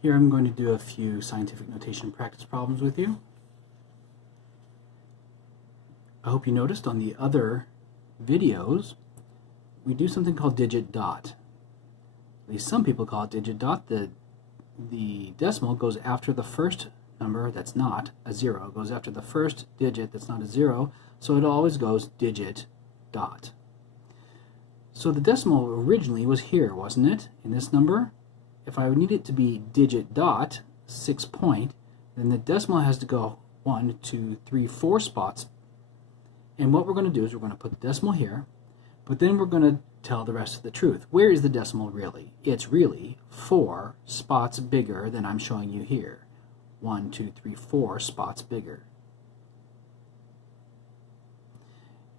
Here I'm going to do a few scientific notation practice problems with you. I hope you noticed on the other videos we do something called digit dot. At least some people call it digit dot. The decimal goes after the first number that's not a zero. It goes after the first digit that's not a zero, so it always goes digit dot. So the decimal originally was here, wasn't it, in this number? If I need it to be digit dot, 6 point, then the decimal has to go 1, 2, 3, 4 spots. And what we're going to do is we're going to put the decimal here, but then we're going to tell the rest of the truth. Where is the decimal really? It's really 4 spots bigger than I'm showing you here. 1, 2, 3, 4 spots bigger.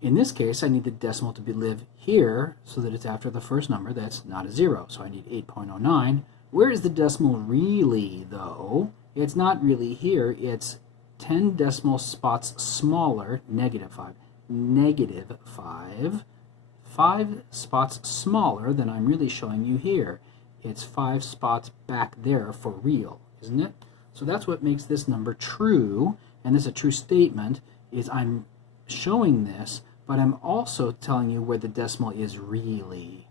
In this case, I need the decimal to live here so that it's after the first number that's not a zero. So I need 8.09. Where is the decimal really, though? It's not really here. It's 10 decimal spots smaller, negative 5. Negative 5. 5 spots smaller than I'm really showing you here. It's 5 spots back there for real, isn't it? So that's what makes this number true, and this is a true statement, is I'm showing this, but I'm also telling you where the decimal is really.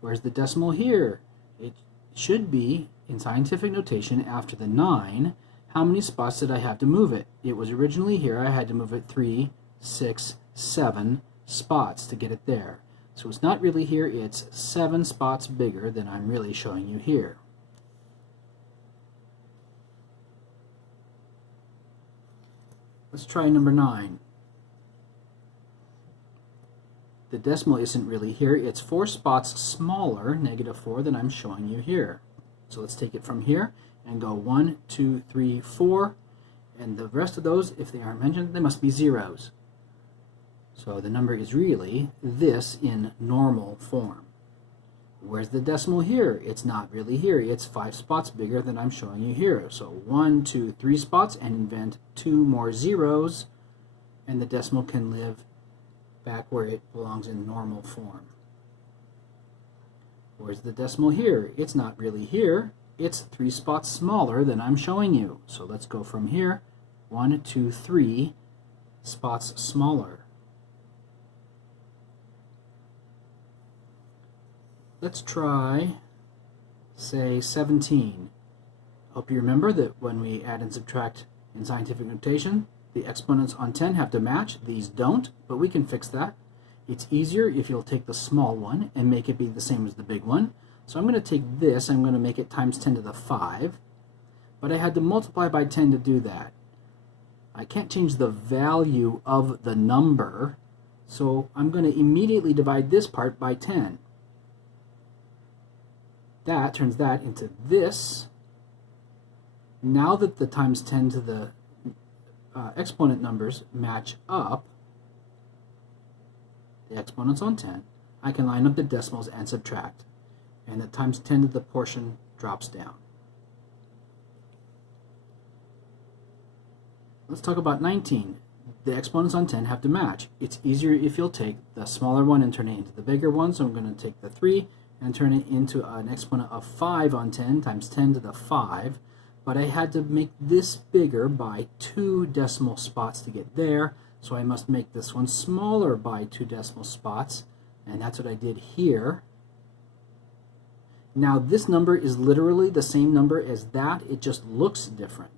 Where's the decimal here? It should be, in scientific notation, after the 9. How many spots did I have to move it? It was originally here. I had to move it 3, 6, 7 spots to get it there. So it's not really here. It's 7 spots bigger than I'm really showing you here. Let's try number 9. The decimal isn't really here. It's 4 spots smaller, negative 4, than I'm showing you here. So let's take it from here and go 1, 2, 3, 4. And the rest of those, if they aren't mentioned, they must be zeros. So the number is really this in normal form. Where's the decimal here? It's not really here. It's 5 spots bigger than I'm showing you here. So 1, 2, 3 spots, and invent 2 more zeros, and the decimal can live back where it belongs in normal form. Where's the decimal here? It's not really here. It's 3 spots smaller than I'm showing you. So let's go from here, 1, 2, 3 spots smaller. Let's try, say, 17. Hope you remember that when we add and subtract in scientific notation, the exponents on 10 have to match. These don't, but we can fix that. It's easier if you'll take the small one and make it be the same as the big one. So I'm going to take this, I'm going to make it times 10 to the 5, but I had to multiply by 10 to do that. I can't change the value of the number, so I'm going to immediately divide this part by 10. That turns that into this. Now that the times 10 to the exponent numbers match up, the exponents on 10, I can line up the decimals and subtract. And the times 10 to the portion drops down. Let's talk about 19. The exponents on 10 have to match. It's easier if you'll take the smaller one and turn it into the bigger one. So I'm going to take the 3 and turn it into an exponent of 5 on 10 times 10 to the 5. But I had to make this bigger by 2 decimal spots to get there. So I must make this one smaller by 2 decimal spots. And that's what I did here. Now this number is literally the same number as that. It just looks different.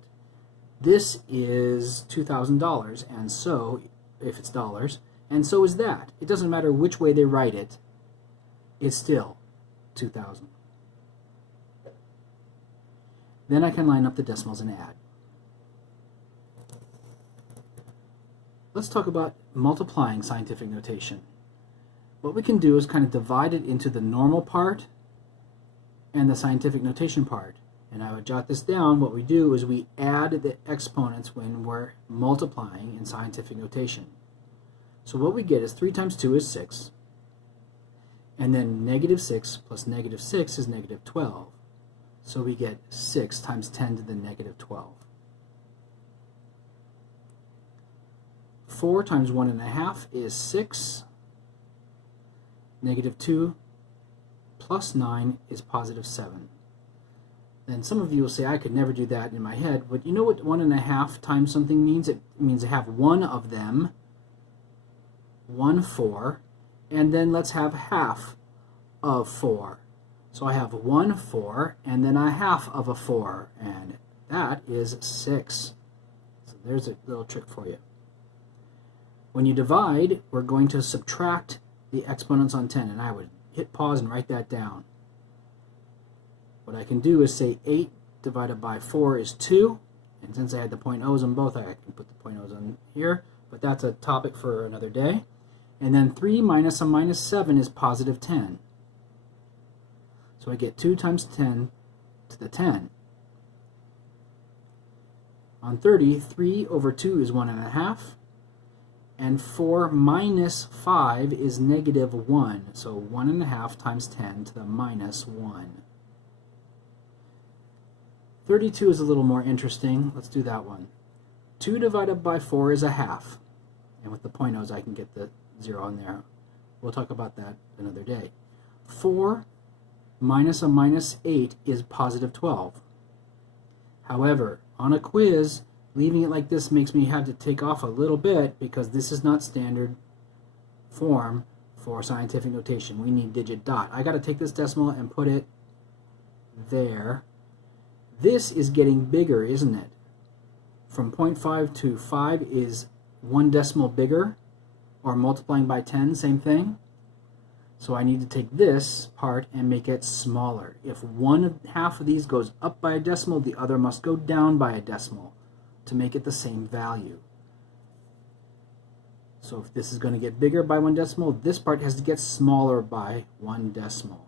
This is $2,000, and so, if it's dollars, and so is that. It doesn't matter which way they write it, it's still 2,000. Then I can line up the decimals and add. Let's talk about multiplying scientific notation. What we can do is kind of divide it into the normal part and the scientific notation part. And I would jot this down. What we do is we add the exponents when we're multiplying in scientific notation. So what we get is 3 times 2 is 6. And then negative 6 plus negative 6 is negative 12. So we get 6 times 10 to the negative 12. 4 times 1.5 is 6. Negative 2 plus 9 is positive 7. then some of you will say, I could never do that in my head. But you know what 1.5 times something means? It means to have one of them, 1 4, and then let's have half of 4. So I have 1 4, and then a half of a 4, and that is 6. So there's a little trick for you. When you divide, we're going to subtract the exponents on 10, and I would hit pause and write that down. What I can do is say 8 divided by 4 is 2, and since I had the point O's on both, I can put the point O's on here, but that's a topic for another day. And then 3 minus a minus 7 is positive 10. So I get 2 times 10 to the 10. On 30, 3 over 2 is 1.5, and 4 minus 5 is negative 1, so 1.5 times 10 to the minus 1. 32 is a little more interesting. Let's do that one. 2 divided by 4 is a half. And with the point O's, I can get the 0 on there. We'll talk about that another day. 4 minus a minus 8 is positive 12. However, on a quiz, leaving it like this makes me have to take off a little bit because this is not standard form for scientific notation. We need digit dot. I got to take this decimal and put it there. This is getting bigger, isn't it? From 0.5 to 5 is 1 decimal bigger, or multiplying by 10, same thing. So I need to take this part and make it smaller. If one half of these goes up by a decimal, the other must go down by a decimal to make it the same value. So if this is going to get bigger by 1 decimal, this part has to get smaller by 1 decimal.